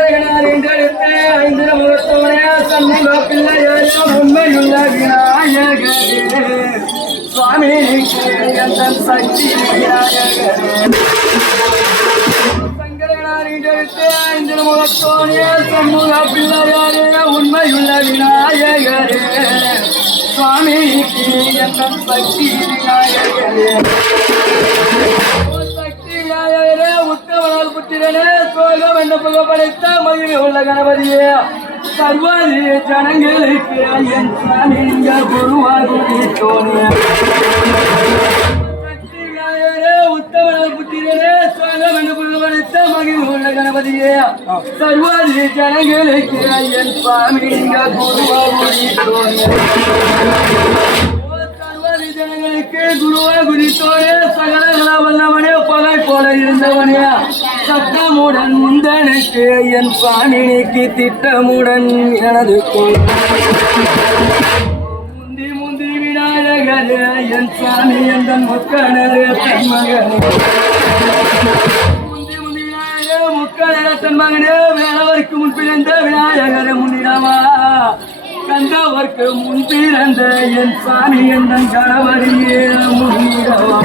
சங்கரகனார் என்றெடுத்து ஐந்து முகத்தோனே சன்னங்க பிள்ளையாரே உண்மையுள்ள விநாயகரே சுவாமி எந்தன் சக்தி விநாயகரே சங்கரகனார் என்றெடுத்து ஐந்து முகத்தோனே சண்முக பிள்ளையாரே உண்மையுள்ள விநாயகரே சுவாமி எந்தன் சக்தி விநாயகரே உத்தவனால் புத்திரனே சோகம் என்ன புக படைத்த மகிழ் உள்ள கணபதியே சர்வாதி ஜனங்களுக்கு என் சாமிங்க குருவாகுடி தோணிய உத்தவனால் புத்திரனே சோகம் என்ன புக படைத்த மகிழ் உள்ள கணபதியே சர்வாதி ஜனங்களுக்கு என் சாமிங்க குருவாகுடி தோணிய ஜனங்களுக்கு குருவா குதித்தோனே சகலகலா வல்லவனே பகை போல இருந்தவனே சத்தமுடன் முந்தனுக்கு என் சாமினிக்கு திட்டமுடன் எனது முந்தி முந்தி விநாயகரே என் சாமி எந்த மக்களே தன்மகனே முந்தி முந்தி விநாயகரே முக்களே தன் மகனே வேளவருக்கு முன் பிறந்த விநாயகரே முன்னிடமா கண்டவர்க்கு முன் பிறந்த என் சாமி என் கணவரியே முன்னிடவா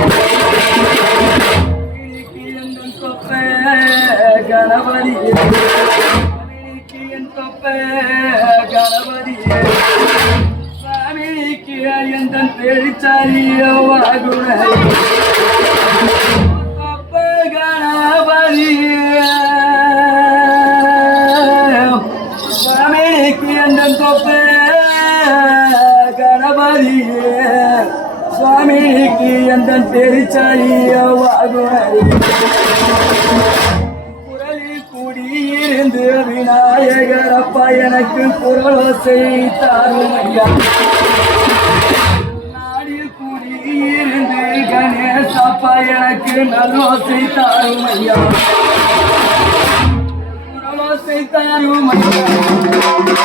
என் தொப்ப கணவரியே என் தொப்ப கணவரியே சாமிக்கு என் பெருச்சாரியாகுண தொப்ப கணவரியே சாமிக்கு என் தொப்ப கணபதியே சுவாமிக்கு எந்த பெருச்சாரியாகுணரி குரலில் கூடியிருந்து விநாயகர் அப்பா எனக்கு குரலோசை தாரும் ஐயா நாடில் கூடியிருந்து கணேசப்பா எனக்கு நல்லோசை தாரும் ஐயா குரலோசை தாரும் ஐயா